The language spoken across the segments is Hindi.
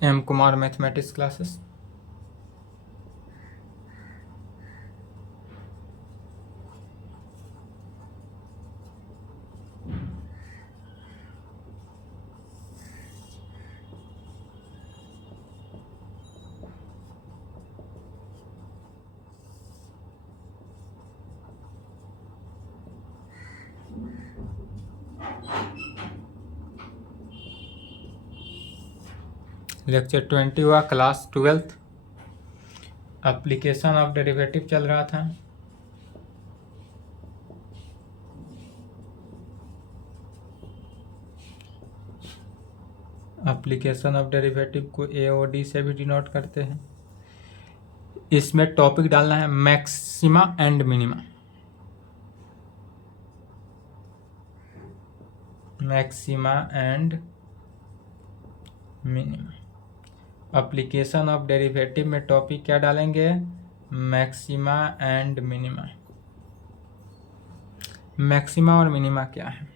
M Kumar mathematics classes. Lecture 20 हुआ, class 12th, application of derivative चल रहा था। एप्लीकेशन ऑफ डेरिवेटिव को AOD से भी डिनोट करते हैं। इसमें टॉपिक डालना है maxima and minima. Maxima and minima. Application of derivative में टॉपिक क्या डालेंगे? Maxima and minima. मैक्सिमा और मिनिमा क्या है?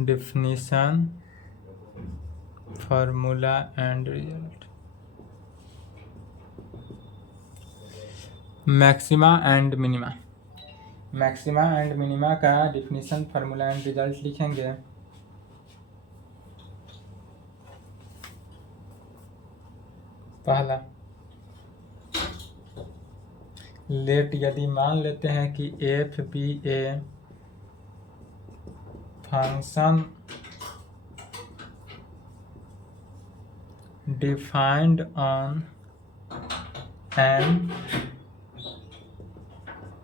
Definition, formula and result. Maxima and minima. Maxima and minima का डिफिनीशन, फार्मूला एंड रिजल्ट लिखेंगे। पहला, लेट यदि मान लेते हैं कि f be a function defined on an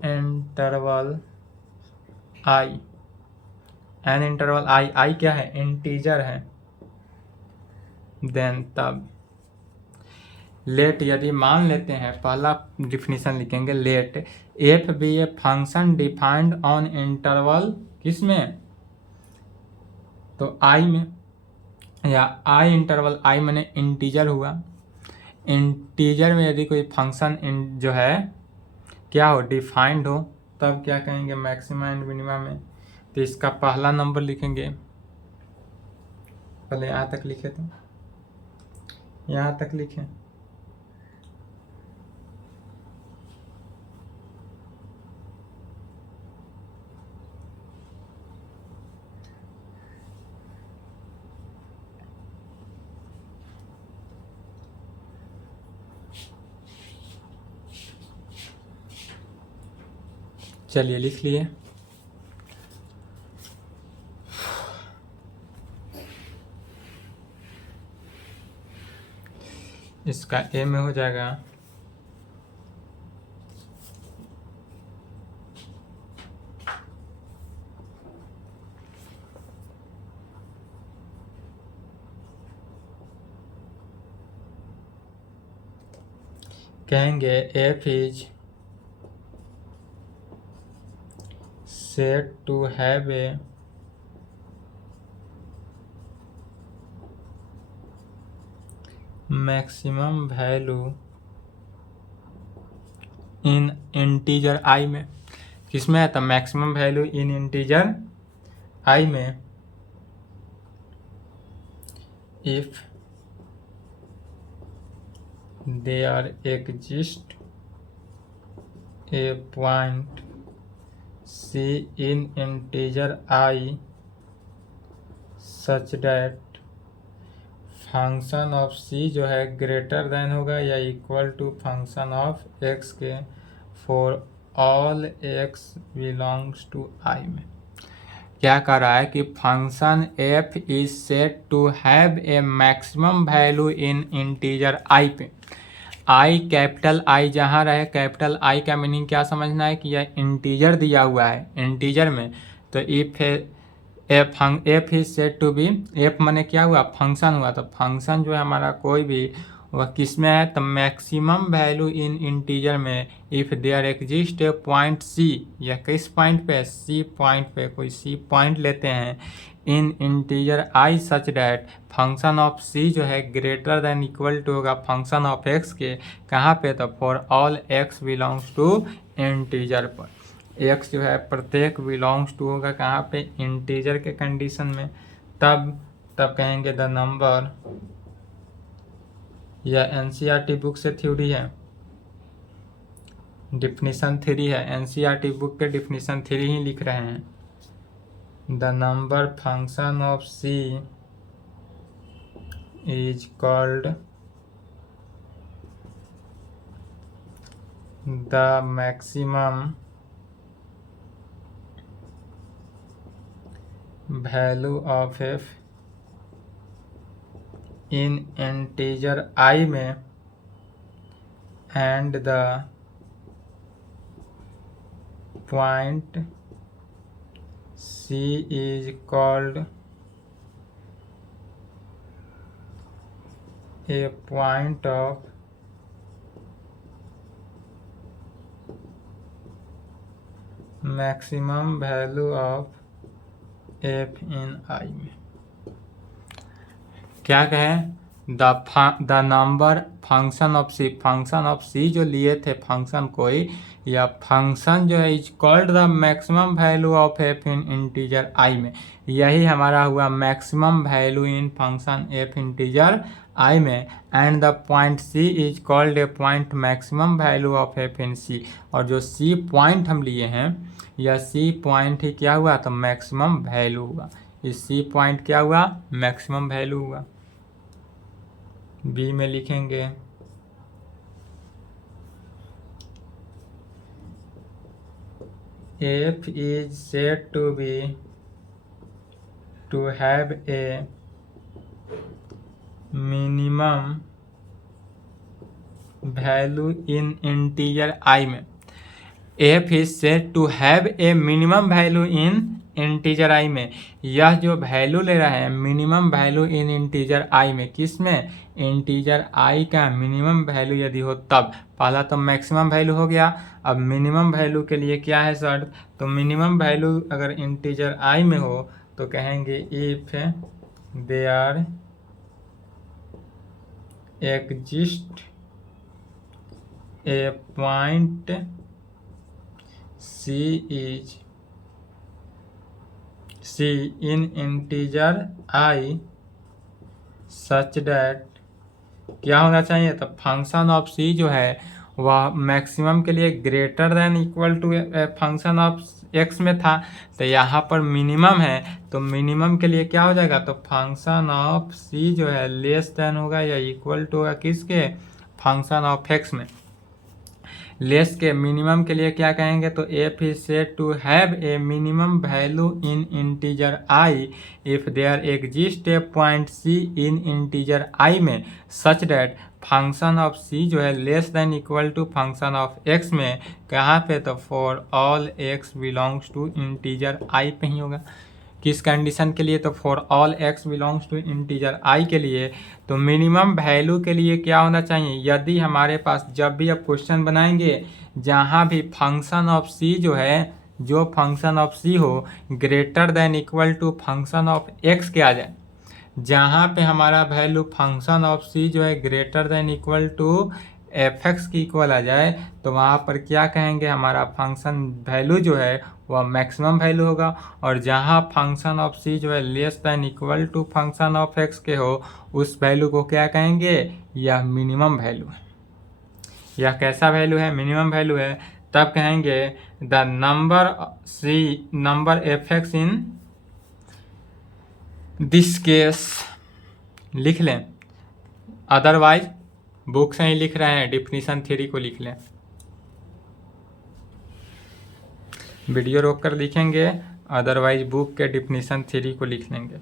interval I. An interval I, I क्या है? इंटीजर है। देन तब लेट यदि मान लेते हैं, पहला डिफिनीशन लिखेंगे, let f be a function defined on interval किसमें? तो आई में, या आई इंटरवल आई मैंने इंटीजर हुआ। इंटीजर में यदि कोई फंक्शन जो है क्या हो? डिफाइंड हो, तब क्या कहेंगे? मैक्सिमा एंड मिनिमा में। तो इसका पहला नंबर लिखेंगे। पहले यहाँ तक लिखे थे, यहाँ तक लिखें। चलिए लिख लिए। इसका ए में हो जाएगा कहेंगे f is said to have a maximum value in integer i में। किसमें है? तो maximum value in integer i में if there exist a point C in integer I such that function of C जो है ग्रेटर देन होगा या equal to function of x के for all x belongs to I में। क्या कर रहा है कि function f is said to have a maximum value in integer I पे। आई कैपिटल आई जहाँ रहे, कैपिटल आई का मीनिंग क्या समझना है कि यह इंटीजर दिया हुआ है। इंटीजर में तो if f is said to be, f माने क्या हुआ? फंक्शन हुआ। तो फंक्शन जो है हमारा कोई भी वह किस में है? तो मैक्सिमम वैल्यू इन इंटीजर में if there exist a point C, या किस पॉइंट पे? सी पॉइंट पे। कोई सी पॉइंट लेते हैं in integer I such that function of सी जो है ग्रेटर देन इक्वल टू होगा फंक्शन ऑफ एक्स के। कहाँ पे? तो for all x belongs to integer पर। एक्स जो है प्रत्येक बिलोंग्स टू होगा कहाँ पे, इंटीजर के कंडीशन में, तब कहेंगे द नंबर, या एनसीईआरटी बुक से थ्योरी है, डिफिनीशन 3 है, एनसीईआरटी बुक के डिफिनीशन 3 ही लिख रहे हैं। The number function of c is called the maximum value of f in integer I में and the point c is called a point of maximum value of f in I में। क्या कहें, द नंबर फंक्शन ऑफ सी जो लिए थे फंक्शन कोई, या फंक्शन जो है is called the maximum value of f in integer I में, यही हमारा हुआ maximum value in function f integer I में, and the point c is called a point maximum value of f in c, और जो सी पॉइंट हम लिए हैं, या सी पॉइंट ही क्या हुआ, तो मैक्सिमम वैल्यू हुआ, इस सी पॉइंट क्या हुआ, मैक्सिमम वैल्यू हुआ। बी में लिखेंगे f is said to have a minimum value in integer I में। F is said to have a minimum value in integer I में, यह जो वैल्यू ले रहे हैं minimum value in integer I में, किस में, इंटीजर आई का मिनिमम वैल्यू यदि हो तब, पहला तो मैक्सिमम वैल्यू हो गया, अब मिनिमम वैल्यू के लिए क्या है शर्त, तो मिनिमम वैल्यू अगर इंटीजर आई में हो तो कहेंगे if they are exist a point C in integer I such that, क्या होना चाहिए, तो फंक्शन ऑफ सी जो है वह मैक्सिमम के लिए greater than equal to function of x में था, तो यहाँ पर मिनिमम है, तो मिनिमम के लिए क्या हो जाएगा, तो फंक्शन ऑफ सी जो है लेस देन होगा या इक्वल टू होगा किसके, फंक्शन ऑफ एक्स में। लेस के मिनिमम के लिए क्या कहेंगे, तो f is said to have a minimum value in integer I if there exist a point C in integer I में सच दैट फंक्शन ऑफ सी जो है less than equal to function of x में, कहाँ पे, तो for all x belongs to integer I पे ही होगा। किस कंडीशन के लिए, तो for all x belongs to integer I के लिए, तो मिनिमम वैल्यू के लिए क्या होना चाहिए, यदि हमारे पास जब भी आप क्वेश्चन बनाएंगे जहाँ भी फंक्शन ऑफ सी जो है, जो फंक्शन ऑफ सी हो greater than equal to function of x के आ जाए, जहाँ पे हमारा वैल्यू फंक्शन ऑफ सी जो है greater than equal to f x की इक्वल आ जाए, तो वहाँ पर क्या कहेंगे, हमारा फंक्शन वैल्यू जो है वह मैक्सिमम वैल्यू होगा, और जहाँ फंक्शन ऑफ सी जो है less than equal to function of x के हो उस वैल्यू को क्या कहेंगे, यह मिनिमम वैल्यू है। यह कैसा वैल्यू है, मिनिमम वैल्यू है, तब कहेंगे the number F x in this case, लिख लें, अदरवाइज बुक से ही लिख रहे हैं, डिफिनीशन 3 को लिख लें, वीडियो रोक कर लिखेंगे, अदरवाइज बुक के डिफिनीशन 3 को लिख लेंगे।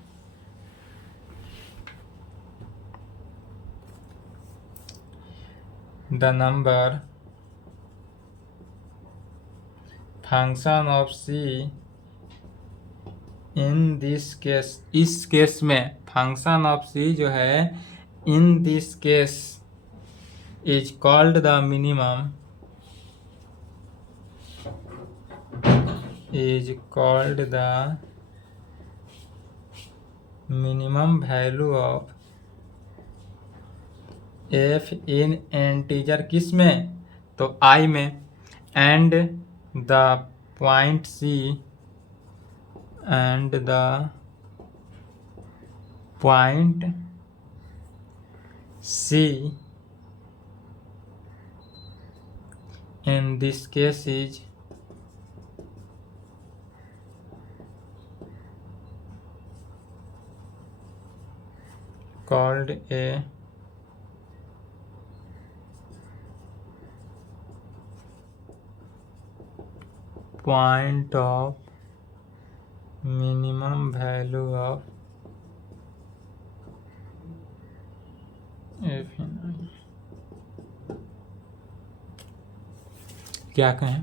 The number function of C in this case, इस केस में फंक्शन ऑफ सी जो है in this case is called the minimum, is called the minimum value of f in integer, किस में, तो i में, and the point C and the point C in this case is called a point of minimum value of f in I। क्या कहें,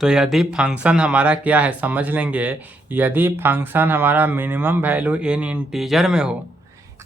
तो यदि फंक्शन हमारा क्या है समझ लेंगे। यदि फंक्शन हमारा मिनिमम वैल्यू इन इंटीजर में हो,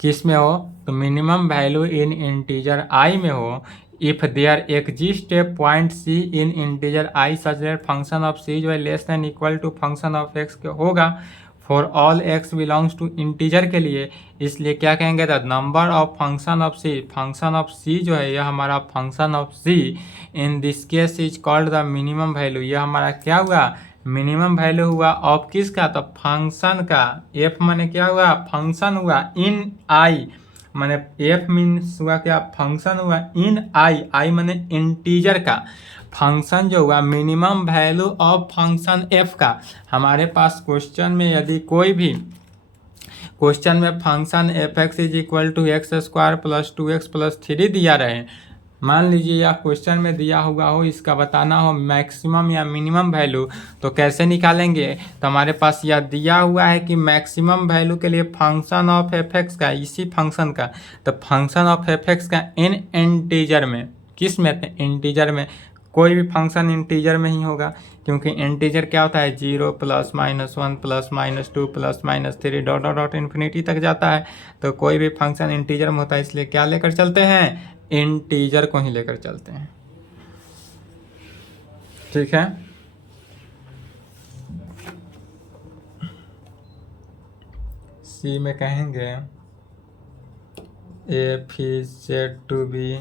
किस में हो, तो minimum value in integer I में हो, if there exist a point C in integer I such that function of सी जो है less than equal to function of x के होगा for all x belongs to integer के लिए, इसलिए क्या कहेंगे, the number of function of c, function of सी जो है यह हमारा function of C in this case is called the minimum value, यह हमारा क्या हुआ, मिनिमम वैल्यू हुआ ऑफ किसका, तो फंक्शन का। एफ माने क्या हुआ, फंक्शन हुआ इन आई, माने एफ मीन्स हुआ क्या, फंक्शन हुआ इन आई, आई माने इंटीजर का, फंक्शन जो हुआ minimum value of function F का। हमारे पास क्वेश्चन में यदि कोई भी क्वेश्चन में function f x is equal to x square plus 2x plus 3 दिया रहे, मान लीजिए या क्वेश्चन में दिया हुआ हो, इसका बताना हो मैक्सिमम या मिनिमम वैल्यू, तो कैसे निकालेंगे, तो हमारे पास यह दिया हुआ है कि मैक्सिमम वैल्यू के लिए फंक्शन ऑफ एफ एक्स का, इसी फंक्शन का, तो फंक्शन ऑफ एफ एक्स का इन इंटीजर में, किस में, इंटीजर में, कोई भी फंक्शन इंटीजर में ही होगा, क्योंकि इंटीजर क्या होता है, 0 plus minus 1 plus minus 2 plus minus 3 dot dot dot infinity तक जाता है, तो कोई भी फंक्शन इंटीजर में होता है, इसलिए क्या लेकर चलते हैं, इंटीजर को ही लेकर चलते हैं। ठीक है, सी में कहेंगे f is said to be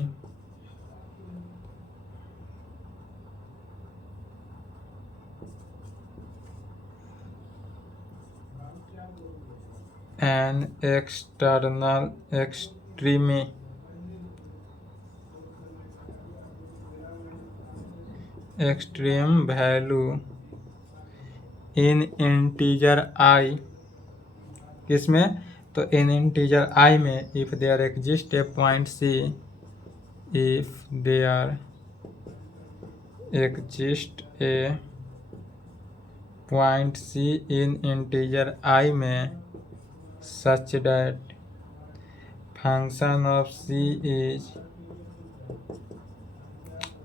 an external extreme value in integer I, किसमें, तो in integer I में if there exist a point C, if there exist a point C in integer I में such that function of C is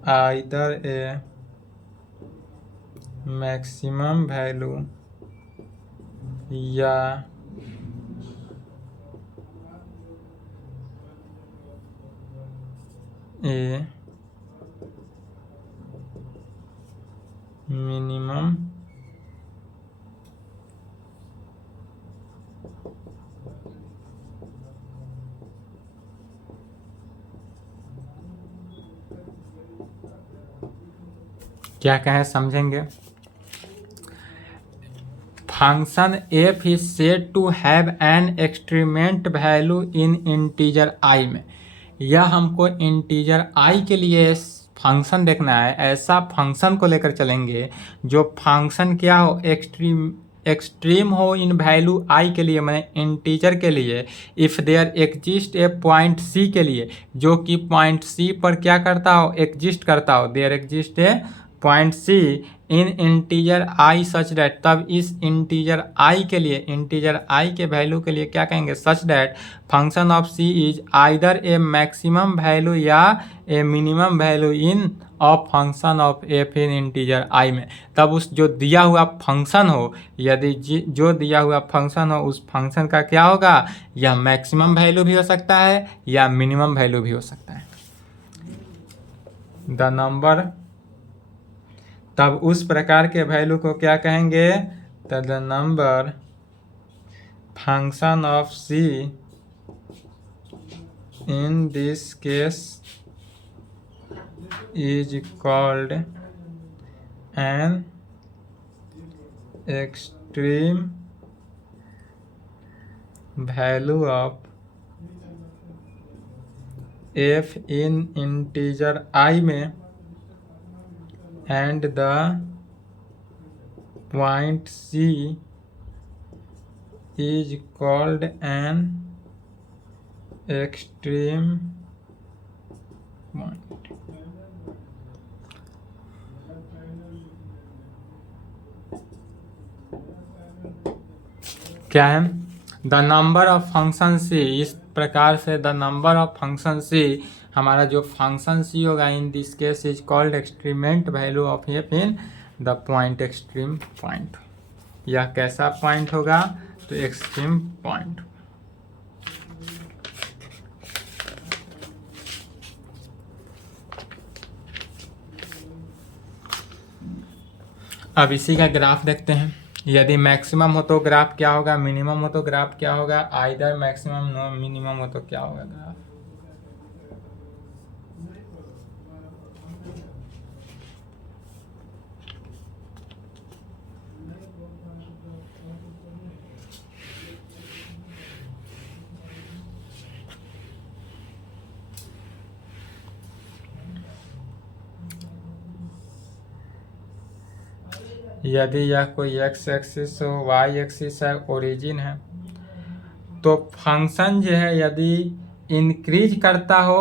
either a maximum value या a minimum क्या कहें समझेंगे। Function f is said to have an extremum value in integer I में, यह हमको इंटीजर आई के लिए फंक्शन देखना है, ऐसा फंक्शन को लेकर चलेंगे जो फंक्शन क्या हो, एक्सट्रीम हो इन वैल्यू आई के लिए, मैं इंटीजर के लिए, if there exist a point C के लिए, जो कि पॉइंट सी पर क्या करता हो, एग्जिस्ट करता हो, there exist a point C in integer I such that, तब इस इंटीजर आई के लिए, इंटीजर आई के वैल्यू के लिए क्या कहेंगे, such that function of c is either a maximum value या a minimum value in of function of f in integer I में। तब उस जो दिया हुआ फंक्शन हो, यदि जो दिया हुआ फंक्शन हो उस फंक्शन का क्या होगा, या मैक्सिमम वैल्यू भी हो सकता है या मिनिमम वैल्यू भी हो सकता है। द नंबर, तब उस प्रकार के वैल्यू को क्या कहेंगे, तो the number function of C in this case is called an extreme value of f in integer I में and the point c is called an extreme point. क्या है? The number of function c, इस प्रकार से the number of function c, हमारा जो फंक्शन सी होगा in this case is called extremum value of f in the point extreme point. यह कैसा पॉइंट होगा? तो एक्सट्रीम पॉइंट। अब इसी का ग्राफ देखते हैं। यदि मैक्सिमम हो तो ग्राफ क्या होगा, मिनिमम हो तो ग्राफ क्या होगा, आइदर मैक्सिमम नो मिनिमम हो तो क्या होगा ग्राफ। यदि यह कोई एक्स एक्सिस हो, वाई एक्सिस है, ओरिजिन है, तो फंक्शन जो है यदि इंक्रीज करता हो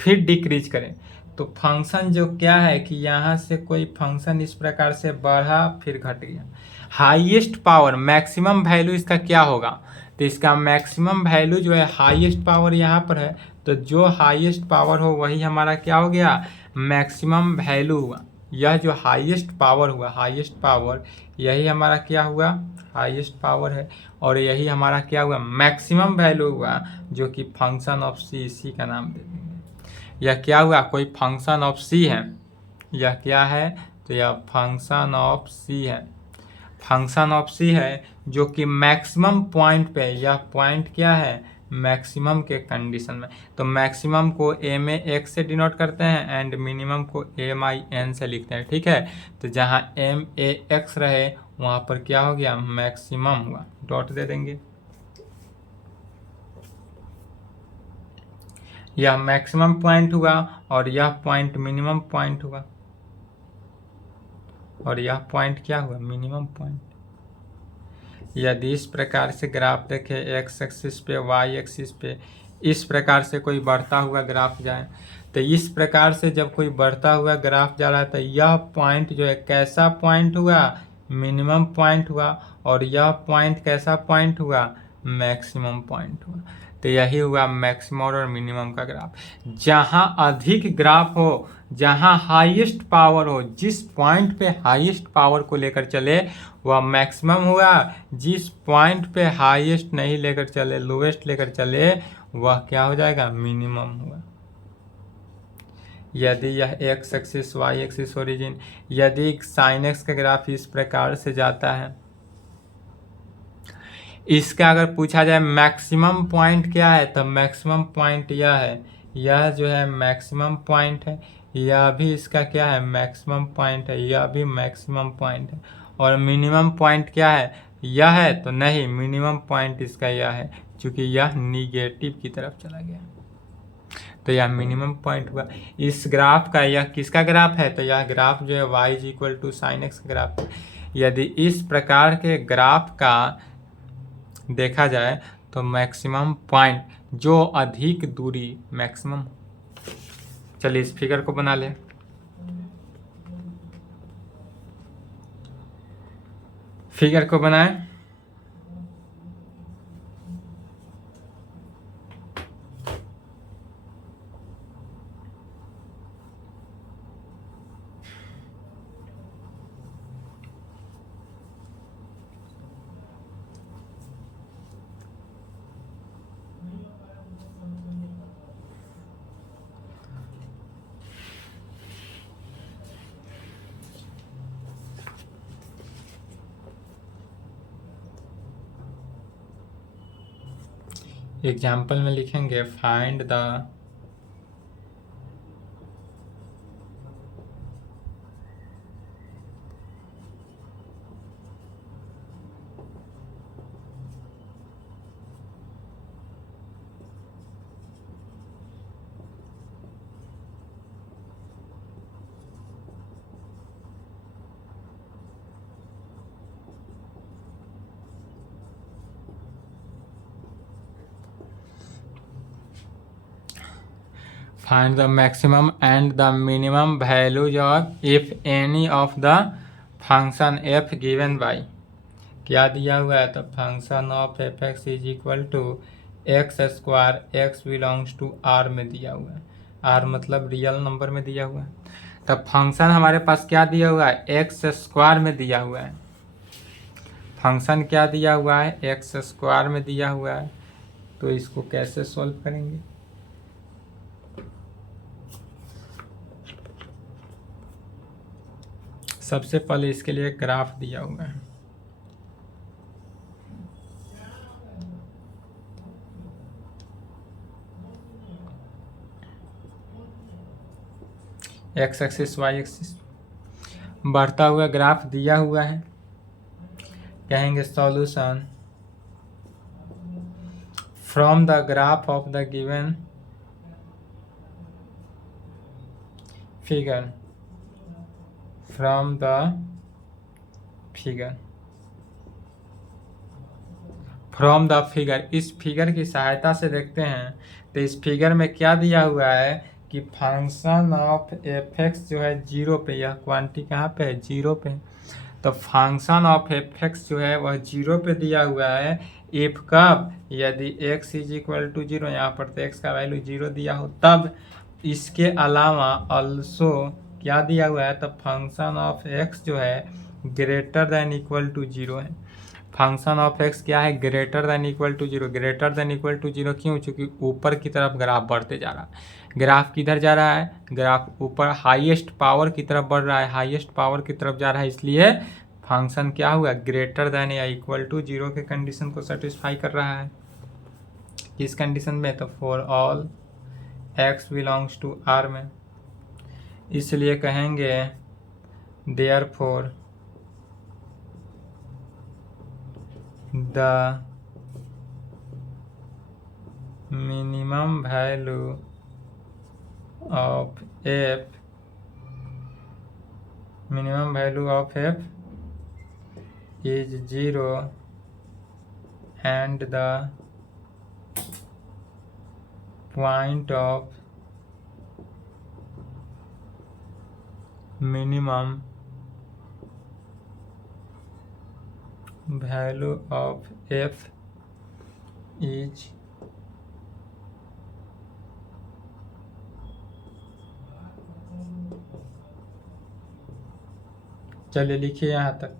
फिर डिक्रीज करे, तो फंक्शन जो क्या है कि यहाँ से कोई फंक्शन इस प्रकार से बढ़ा फिर घट गया। हाईएस्ट पावर मैक्सिमम वैल्यू इसका क्या होगा, तो इसका मैक्सिमम वैल्यू जो है हाईएस्ट पावर यहाँ पर है, तो जो हाईएस्ट पावर हो वही हमारा क्या हो गया, मैक्सिमम वैल्यू हुआ। यह जो हाईएस्ट पावर हुआ, हाईएस्ट पावर यही हमारा क्या हुआ, हाईएस्ट पावर है, और यही हमारा क्या हुआ, मैक्सिमम वैल्यू हुआ, जो कि फंक्शन ऑफ सी, इसी का नाम दे देंगे। यह क्या हुआ, कोई फंक्शन ऑफ सी है, यह क्या है, तो यह फंक्शन ऑफ सी है, फंक्शन ऑफ सी है जो कि मैक्सिमम पॉइंट पे, यह पॉइंट क्या है, मैक्सिमम के कंडीशन में। तो मैक्सिमम को एम ए एक्स से डिनोट करते हैं एंड मिनिमम को एम आई एन से लिखते हैं, ठीक है। तो जहाँ एम ए एक्स रहे वहाँ पर क्या हो गया, मैक्सिमम हुआ, डॉट दे देंगे। यह मैक्सिमम पॉइंट हुआ और यह पॉइंट मिनिमम पॉइंट हुआ, और यह पॉइंट क्या हुआ, मिनिमम पॉइंट। यदि इस प्रकार से ग्राफ देखें, एक्स एक्सिस पे, वाई एक्सिस पे इस प्रकार से कोई बढ़ता हुआ ग्राफ जाए, तो इस प्रकार से जब कोई बढ़ता हुआ ग्राफ जा रहा है तो यह पॉइंट जो है कैसा पॉइंट हुआ, मिनिमम पॉइंट हुआ, और यह पॉइंट कैसा पॉइंट हुआ, मैक्सिमम पॉइंट हुआ। तो यही हुआ मैक्सिमम और मिनिमम का ग्राफ। जहाँ अधिक ग्राफ हो, जहाँ हाईएस्ट पावर हो, जिस पॉइंट पे हाईएस्ट पावर को लेकर चले वह मैक्सिमम हुआ, जिस पॉइंट पे हाईएस्ट नहीं लेकर चले, लोवेस्ट लेकर चले, वह क्या हो जाएगा, मिनिमम हुआ। यदि यह x axis, y axis, origin, यदि साइन एक्स का ग्राफ इस प्रकार से जाता है, इसका अगर पूछा जाए मैक्सिमम पॉइंट क्या है, तो मैक्सिमम पॉइंट यह है, यह जो है मैक्सिमम पॉइंट है, यह भी इसका क्या है, मैक्सिमम पॉइंट है, यह भी मैक्सिमम पॉइंट है, और मिनिमम पॉइंट क्या है, यह है, तो नहीं, मिनिमम पॉइंट इसका यह है, क्योंकि यह निगेटिव की तरफ चला गया, तो यह मिनिमम पॉइंट हुआ। इस ग्राफ का, यह किसका ग्राफ है, तो यह ग्राफ जो है y is equal to sine x का ग्राफ है। यदि इस प्रकार के ग्राफ का देखा जाए तो मैक्सिमम पॉइंट जो अधिक दूरी मैक्सिमम। चलिए इस फिगर को बना लें। फिगर को बनाएं। एग्जाम्पल में लिखेंगे find the find the maximum and the minimum values of if any of the function f given by, क्या दिया हुआ है? तो function of f x is equal to x square, x belongs to R में दिया हुआ है, आर मतलब रियल नंबर में दिया हुआ है। तब फंक्शन हमारे पास क्या दिया हुआ है? एक्स स्क्वायर में दिया हुआ है। फंक्शन क्या दिया हुआ है? एक्स स्क्वायर में दिया हुआ है। तो इसको कैसे सॉल्व करेंगे? सबसे पहले इसके लिए ग्राफ दिया हुआ है। एक्स एक्सिस वाई एक्सिस बढ़ता हुआ ग्राफ दिया हुआ है। कहेंगे solution from the graph of the given figure, from the figure, from the figure, इस फिगर की सहायता से देखते हैं। तो इस फिगर में क्या दिया हुआ है कि फंक्शन ऑफ एफ एक्स जो है जीरो पे, यह क्वांटिटी कहाँ पे है? जीरो पे। तो फंक्शन ऑफ एफ एक्स जो है वह जीरो पे दिया हुआ है। इफ कब? यदि x is equal to zero, यहाँ पर तो x का वैल्यू जीरो दिया हो तब। इसके अलावा ऑल्सो क्या दिया हुआ है? तो फंक्शन ऑफ x जो है greater than equal to zero है। फंक्शन ऑफ x क्या है? Greater than equal to zero. Greater than equal to zero क्यों? चूंकि ऊपर की तरफ ग्राफ बढ़ते जा रहा है। ग्राफ किधर जा रहा है? ग्राफ ऊपर हाईएस्ट पावर की तरफ बढ़ रहा है, हाईएस्ट पावर की तरफ जा रहा है, इसलिए फंक्शन क्या हुआ? ग्रेटर देन या इक्वल टू जीरो के कंडीशन को सेटिस्फाई कर रहा है। किस कंडीशन में? तो for all x belongs to r में। इसलिए कहेंगे therefore the minimum value of f, minimum value of f is 0 and the point of minimum value of f is चलिए लिखिए यहाँ तक।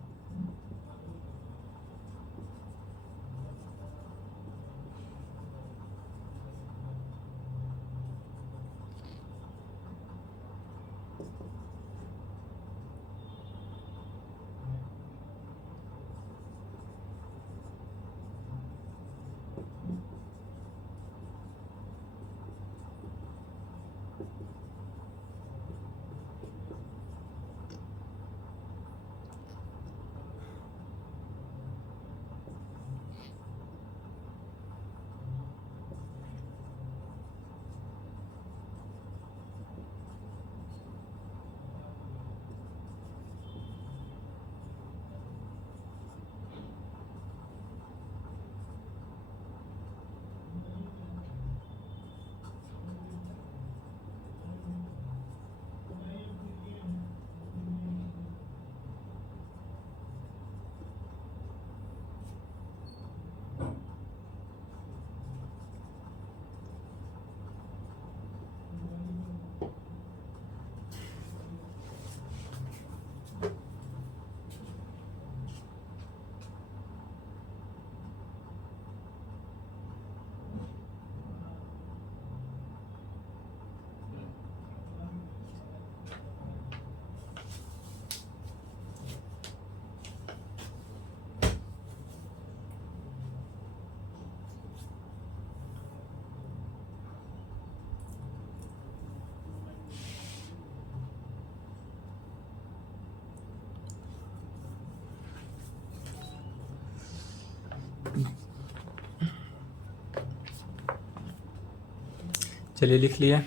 चलिए लिख लिए।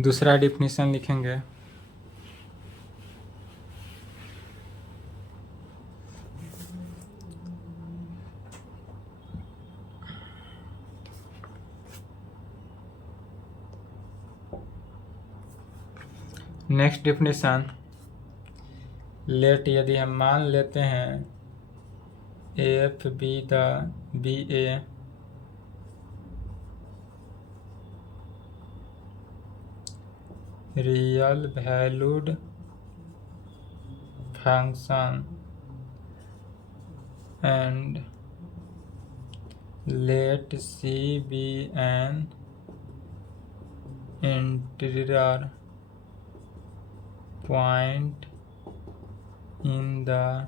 दूसरा डिफिनीशन लिखेंगे। नेक्स्ट डिफिनेशन, लेट यदि हम मान लेते हैं f be a real valued function and let C be an interior point in the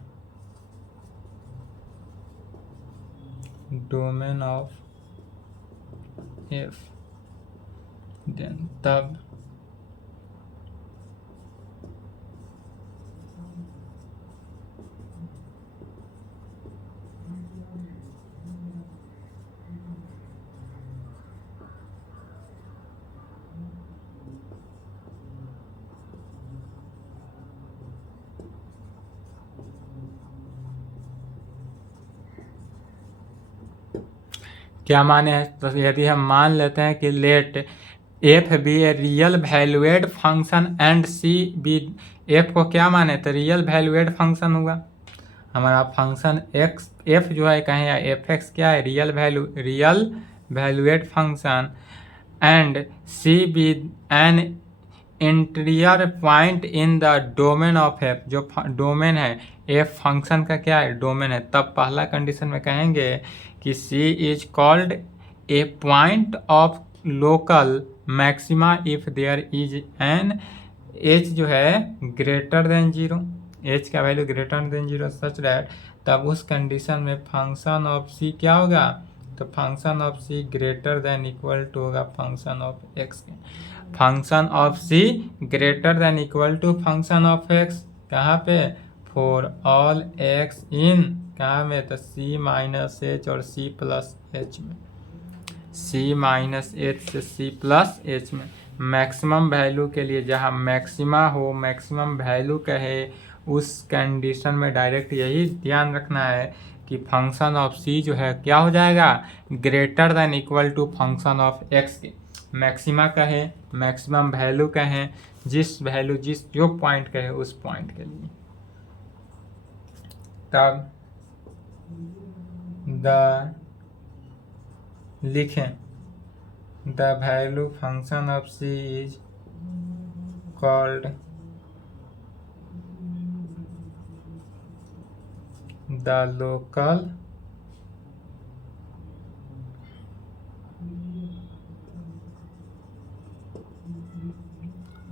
domain of F, then तब क्या माने हैं, तो यदि हम मान लेते हैं कि let f be a real valued function and c be, f को क्या माने तो रियल वैल्यूएड फंक्शन हुआ हमारा फंक्शन एक्स, एफ जो है कहें या एफ एक्स क्या है real valued function and c be an interior point in the domain of f, जो डोमेन है एफ फंक्शन का क्या है डोमेन है, तब पहला कंडीशन में कहेंगे कि c is called a point of local maxima if there is an h जो है ग्रेटर देन जीरो, एच का value greater than zero such that, तब उस कंडीशन में फंक्शन ऑफ सी क्या होगा तो function of C greater than equal to होगा फंक्शन ऑफ एक्स के, function of C greater than equal to function of x कहाँ पे फॉर ऑल एक्स इन कहाँ में तो सी माइनस एच और सी प्लस एच में, सी माइनस एच से सी प्लस एच में मैक्सिमम वैल्यू के लिए जहाँ मैक्सिमा हो मैक्सिमम वैल्यू कहे उस कंडीशन में डायरेक्ट यही ध्यान रखना है कि फंक्शन ऑफ सी जो है क्या हो जाएगा greater than equal to function of x के, मैक्सिमा कहे मैक्सिमम वैल्यू कहें जिस वैल्यू जिस जो पॉइंट कहे उस पॉइंट के लिए, तब द लिखें the value function of c is called the local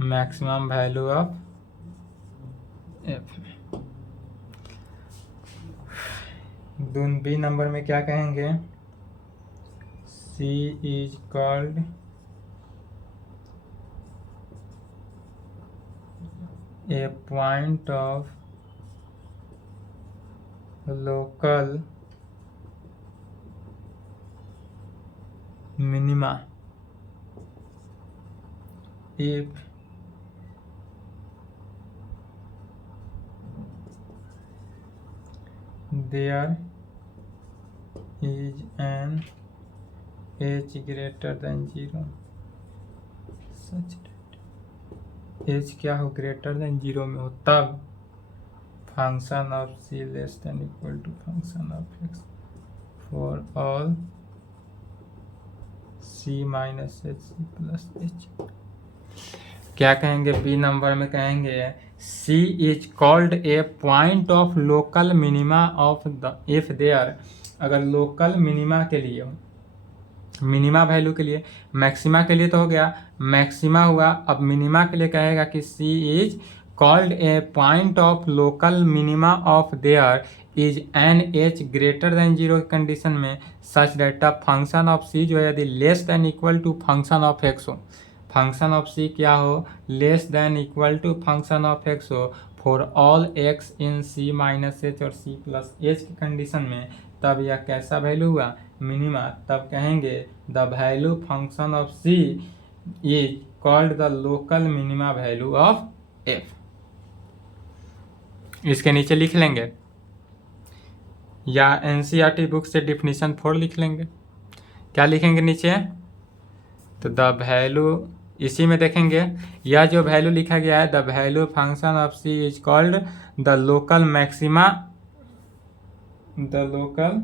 maximum value of f. B number में क्या कहेंगे c is called a point of local minima if there is an h greater than 0 such that h क्या हो ग्रेटर देन 0 में हो तब function of c less than equal to function of x for all c minus h C plus h. क्या कहेंगे बी नंबर में कहेंगे C is called a point of local minima of the if there, अगर लोकल मिनिमा के लिए मिनिमा वैल्यू के लिए मैक्सिमा के लिए तो हो गया मैक्सिमा हुआ, अब मिनिमा के लिए कहेगा कि C is called a point of local minima of there is an h greater than 0 की कंडीशन में such that function of C जो है यदि less than equal to function of x हो, फंक्शन ऑफ C क्या हो less than equal to function of x हो for all x in C minus h और C प्लस एच की कंडीशन में, तब यह कैसा वैल्यू हुआ मिनिमा, तब कहेंगे the value function of C is called the local minima value of f। इसके नीचे लिख लेंगे या NCERT बुक से डिफिनीशन 4 लिख लेंगे। क्या लिखेंगे नीचे तो द वैल्यू इसी में देखेंगे यह जो वैल्यू लिखा गया है, the value function of c is called the local maxima, the local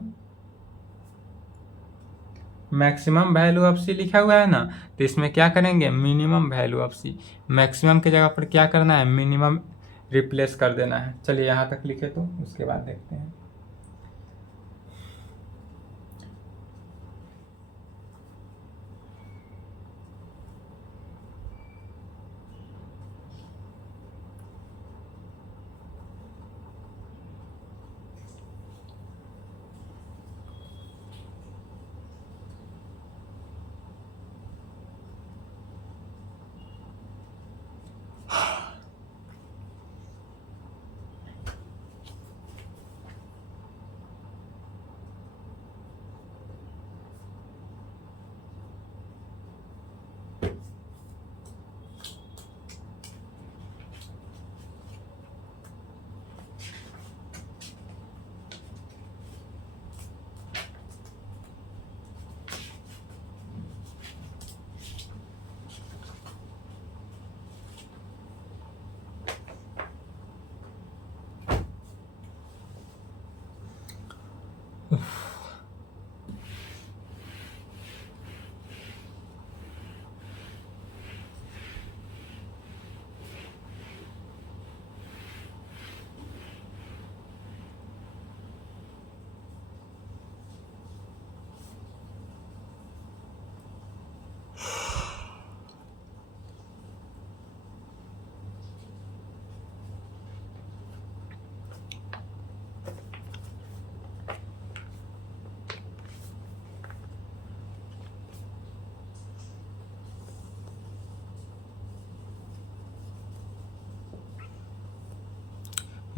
maximum value of c लिखा हुआ है ना, तो इसमें क्या करेंगे, minimum value of c, maximum की जगह पर क्या करना है, मिनिमम रिप्लेस कर देना है। चलिए यहाँ तक लिखे तो उसके बाद देखते हैं।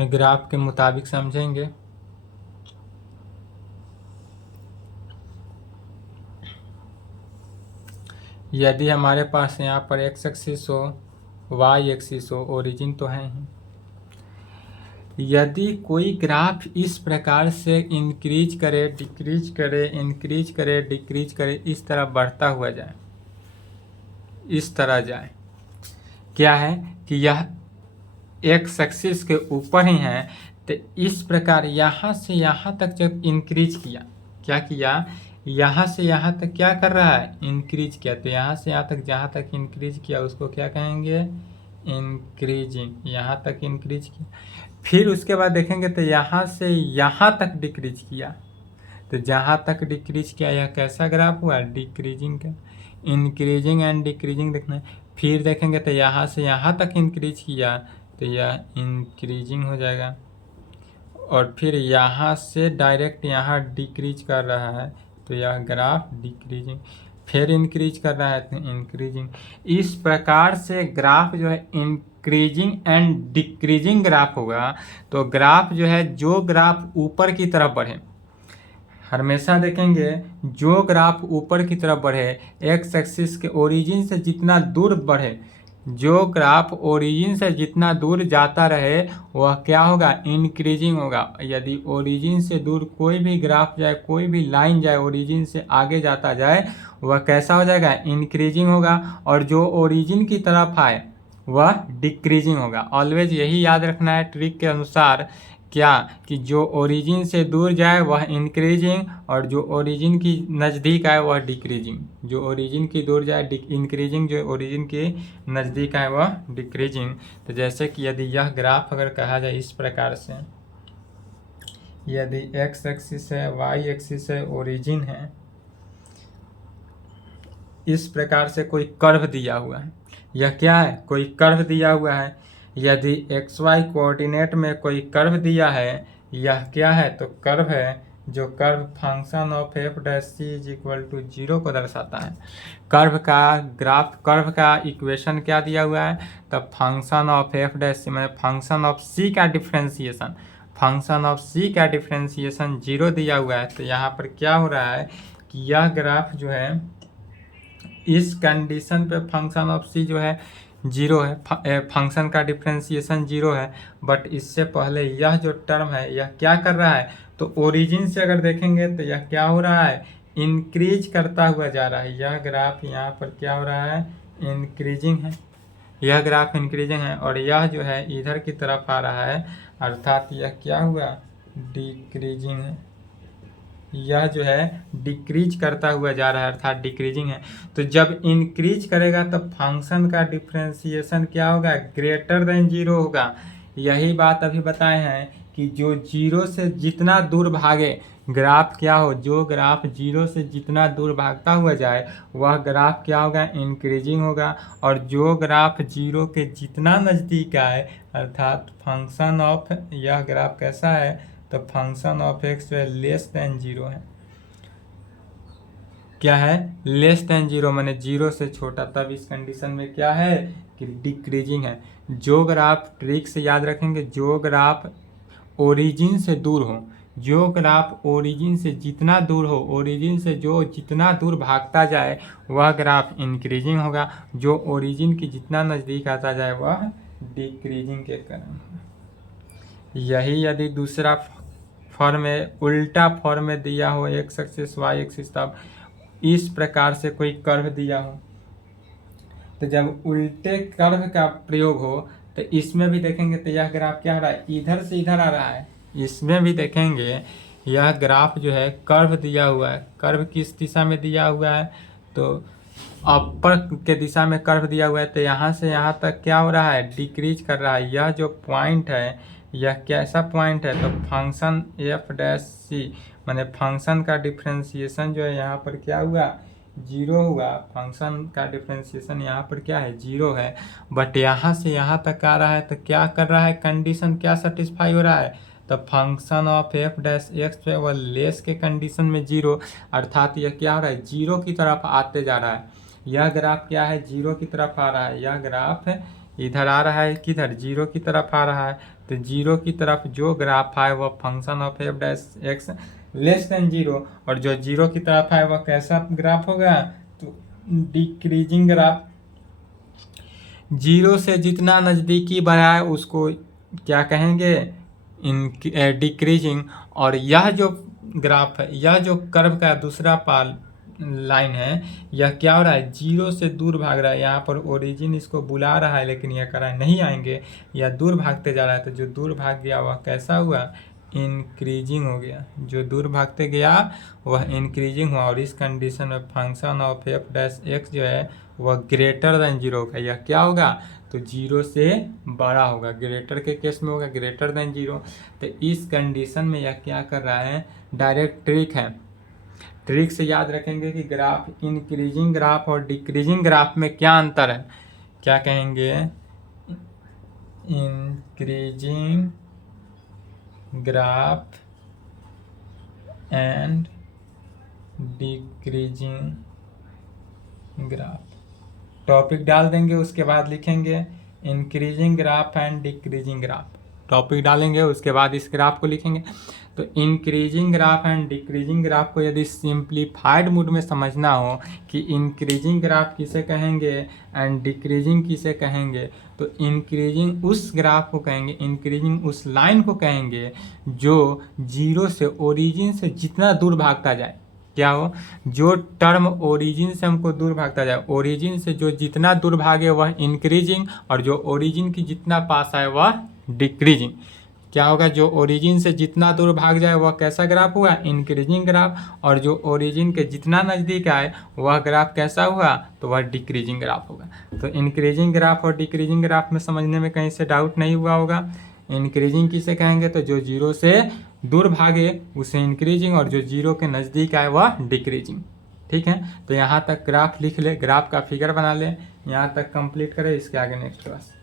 ग्राफ के मुताबिक समझेंगे। यदि हमारे पास यहाँ पर एक्स एक्सिस हो, वाई एक्सिस हो, ओरिजिन तो है ही, यदि कोई ग्राफ इस प्रकार से इंक्रीज करे, डिक्रीज करे, इंक्रीज करे, डिक्रीज करे, इस तरह बढ़ता हुआ जाए, इस तरह जाए, क्या है कि यह एक्स एक्सिस के ऊपर ही है, तो इस प्रकार यहाँ से यहाँ तक जब इंक्रीज किया, क्या किया, यहाँ से यहाँ तक क्या कर रहा है, इंक्रीज किया, तो यहाँ से यहाँ तक जहाँ तक इंक्रीज किया उसको क्या कहेंगे, इंक्रीजिंग, यहाँ तक इंक्रीज किया। फिर उसके बाद देखेंगे तो यहाँ से यहाँ तक डिक्रीज किया, तो जहाँ तक डिक्रीज किया यह कैसा ग्राफ हुआ, डिक्रीजिंग का, इंक्रीजिंग एंड डिक्रीजिंग देखना है। फिर देखेंगे तो यहाँ से यहाँ तक इंक्रीज किया तो यह इंक्रीजिंग हो जाएगा, और फिर यहाँ से डायरेक्ट यहाँ डिक्रीज कर रहा है तो यह ग्राफ डिक्रीजिंग, फिर इंक्रीज कर रहा है तो इंक्रीजिंग। इस प्रकार से ग्राफ जो है इंक्रीजिंग एंड डिक्रीजिंग ग्राफ होगा। तो ग्राफ जो है, जो ग्राफ ऊपर की तरफ बढ़े, हमेशा देखेंगे जो ग्राफ ऊपर की तरफ बढ़े, एक्स एक्सिस के ओरिजिन से जितना दूर बढ़े, जो ग्राफ ओरिजिन से जितना दूर जाता रहे वह क्या होगा, इंक्रीजिंग होगा। यदि ओरिजिन से दूर कोई भी ग्राफ जाए, कोई भी लाइन जाए, ओरिजिन से आगे जाता जाए, वह कैसा हो जाएगा, इंक्रीजिंग होगा, और जो ओरिजिन की तरफ आए वह डिक्रीजिंग होगा। ऑलवेज यही याद रखना है ट्रिक के अनुसार, क्या कि जो ओरिजिन से दूर जाए वह इंक्रीजिंग, और जो ओरिजिन की नज़दीक आए वह डिक्रीजिंग। जो ओरिजिन की दूर जाए इंक्रीजिंग, जो ओरिजिन के नज़दीक आए वह डिक्रीजिंग। तो जैसे कि यदि यह ग्राफ अगर कहा जाए इस प्रकार से, यदि एक्स एक्सिस है, वाई एक्सिस है, ओरिजिन है, इस प्रकार से कोई कर्व दिया हुआ है, यह क्या है, कोई कर्व दिया हुआ है। यदि एक्स वाई कोऑर्डिनेट में कोई कर्व दिया है, यह क्या है, तो कर्व है, जो curve function of f dash C is equal to 0 को दर्शाता है। कर्व का ग्राफ, कर्व का इक्वेशन क्या दिया हुआ है, तब फंक्शन ऑफ एफ डैश सी, मतलब फंक्शन ऑफ सी का डिफ्रेंसिएशन, फंक्शन ऑफ सी का डिफ्रेंसिएशन 0 दिया हुआ है। तो यहाँ पर क्या हो रहा है कि यह ग्राफ जो है, इस कंडीशन पे फंक्शन ऑफ सी जो है 0 है, फंक्शन का डिफ्रेंसिएशन 0 है, बट इससे पहले यह जो टर्म है यह क्या कर रहा है, तो ओरिजिन से अगर देखेंगे तो यह क्या हो रहा है, इंक्रीज करता हुआ जा रहा है। यह ग्राफ यहाँ पर क्या हो रहा है, इंक्रीजिंग है, यह ग्राफ इंक्रीजिंग है, और यह जो है इधर की तरफ आ रहा है, अर्थात यह क्या हुआ, डिक्रीजिंग है। यह जो है डिक्रीज करता हुआ जा रहा है, अर्थात डिक्रीजिंग है। तो जब इंक्रीज करेगा तब फंक्शन का डिफ्रेंसिएशन क्या होगा, ग्रेटर देन जीरो होगा। यही बात अभी बताए हैं कि जो जीरो से जितना दूर भागे ग्राफ क्या हो, जो ग्राफ जीरो से जितना दूर भागता हुआ जाए वह ग्राफ क्या होगा, इंक्रीजिंग होगा। और जो ग्राफ जीरो के जितना नज़दीक आए, अर्थात फंक्शन ऑफ, यह ग्राफ कैसा है, तो फंक्शन ऑफ एक्स जो है लेस देन जीरो है। क्या है, लेस देन जीरो, माने जीरो से छोटा, तब इस कंडीशन में क्या है कि डिक्रीजिंग है। जो ग्राफ, ट्रिक से याद रखेंगे, जो ग्राफ ओरिजिन से दूर हो, जो ग्राफ ओरिजिन से जितना दूर हो, ओरिजिन से जो जितना दूर भागता जाए वह ग्राफ इंक्रीजिंग होगा। जो ओरिजिन की जितना नज़दीक आता जाए वह डिक्रीजिंग के कारण। यही यदि दूसरा फॉर्म में, उल्टा फॉर्म में दिया हो, एक्स एक्सिस वाई एक्सिस, तब इस प्रकार से कोई कर्व दिया हो, तो जब उल्टे कर्व का प्रयोग हो तो इसमें भी देखेंगे तो यह ग्राफ क्या हो रहा है, इधर से इधर आ रहा है। इसमें भी देखेंगे यह ग्राफ जो है कर्व दिया हुआ है। कर्व किस दिशा में दिया हुआ है, तो अपर के दिशा में कर्व दिया हुआ है। तो यहाँ से यहाँ तक क्या हो रहा है, डिक्रीज कर रहा है। यह जो पॉइंट है यह कैसा पॉइंट है, तो फंक्शन एफ डैश सी, माने फंक्शन का डिफ्रेंसिएशन जो है यहाँ पर क्या हुआ, जीरो हुआ। फंक्शन का डिफ्रेंसिएशन यहाँ पर क्या है, जीरो है। बट यहाँ से यहाँ तक आ रहा है तो क्या कर रहा है, कंडीशन क्या सेटिस्फाई हो रहा है, तो function of f dash x जो है वह लेस के कंडीशन में जीरो, अर्थात यह क्या हो रहा है, जीरो की तरफ आते जा रहा है। यह ग्राफ क्या है, जीरो की तरफ आ रहा है। यह ग्राफ इधर आ रहा है, किधर, जीरो की तरफ आ रहा है। तो जीरो की तरफ जो ग्राफ आए वह function of f dash x less than zero, और जो जीरो की तरफ आए वह कैसा ग्राफ होगा, तो डिक्रीजिंग ग्राफ। जीरो से जितना नज़दीकी बढ़ाए उसको क्या कहेंगे, डिक्रीजिंग। और यह जो ग्राफ है, यह जो कर्व का दूसरा पाल लाइन है, यह क्या हो रहा है, जीरो से दूर भाग रहा है। यहाँ पर ओरिजिन इसको बुला रहा है लेकिन यह कह रहा है नहीं आएंगे, यह दूर भागते जा रहा है। तो जो दूर भाग गया वह कैसा हुआ, इंक्रीजिंग हो गया। जो दूर भागते गया वह इंक्रीजिंग हुआ। और इस कंडीशन में function of f dash x जो है वह ग्रेटर देन जीरो होगा। यह क्या होगा, तो जीरो से बड़ा होगा। ग्रेटर के केस में होगा ग्रेटर देन जीरो। तो इस कंडीशन में यह क्या कर रहा है, डायरेक्ट ट्रिक है। ट्रिक से याद रखेंगे कि ग्राफ, इंक्रीजिंग ग्राफ और डिक्रीजिंग ग्राफ में क्या अंतर है, क्या कहेंगे, increasing graph and decreasing graph. Topic डाल देंगे, उसके बाद लिखेंगे increasing graph and decreasing graph. Topic डालेंगे उसके बाद इस ग्राफ को लिखेंगे। तो increasing graph and decreasing graph को यदि सिंप्लीफाइड मूड में समझना हो कि इंक्रीजिंग ग्राफ किसे कहेंगे एंड डिक्रीजिंग किसे कहेंगे, तो इंक्रीजिंग उस ग्राफ को कहेंगे, इंक्रीजिंग उस लाइन को कहेंगे जो जीरो से, ओरिजिन से जितना दूर भागता जाए। क्या हो, जो टर्म ओरिजिन से हमको दूर भागता जाए, ओरिजिन से जो जितना दूर भागे वह इंक्रीजिंग, और जो ओरिजिन की जितना पास आए वह डिक्रीजिंग। क्या होगा, जो ओरिजिन से जितना दूर भाग जाए वह कैसा ग्राफ हुआ, इंक्रीजिंग ग्राफ। और जो ओरिजिन के जितना नज़दीक आए वह ग्राफ कैसा हुआ, तो वह डिक्रीजिंग ग्राफ होगा। तो इंक्रीजिंग ग्राफ और डिक्रीजिंग ग्राफ में समझने में कहीं से डाउट नहीं हुआ होगा। इंक्रीजिंग किसे कहेंगे, तो जो जीरो से दूर भागे उसे इंक्रीजिंग, और जो जीरो के नज़दीक आए वह डिक्रीजिंग। ठीक है, तो यहाँ तक ग्राफ लिख ले, ग्राफ का फिगर बना ले, यहाँ तक कंप्लीट करें। इसके आगे नेक्स्ट क्लास।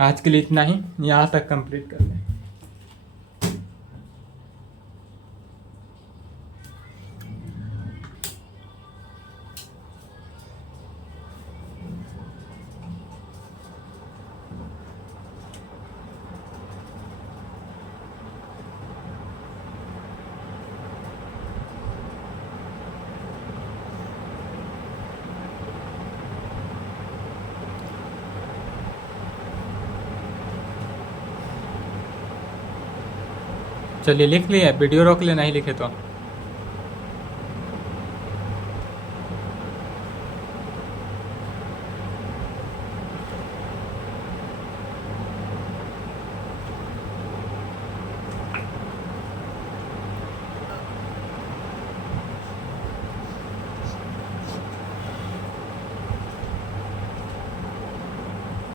आज के लिए इतना ही, यहाँ तक कंप्लीट कर लें। चलिए लिख लिए, वीडियो रोक ले, नहीं लिखे तो।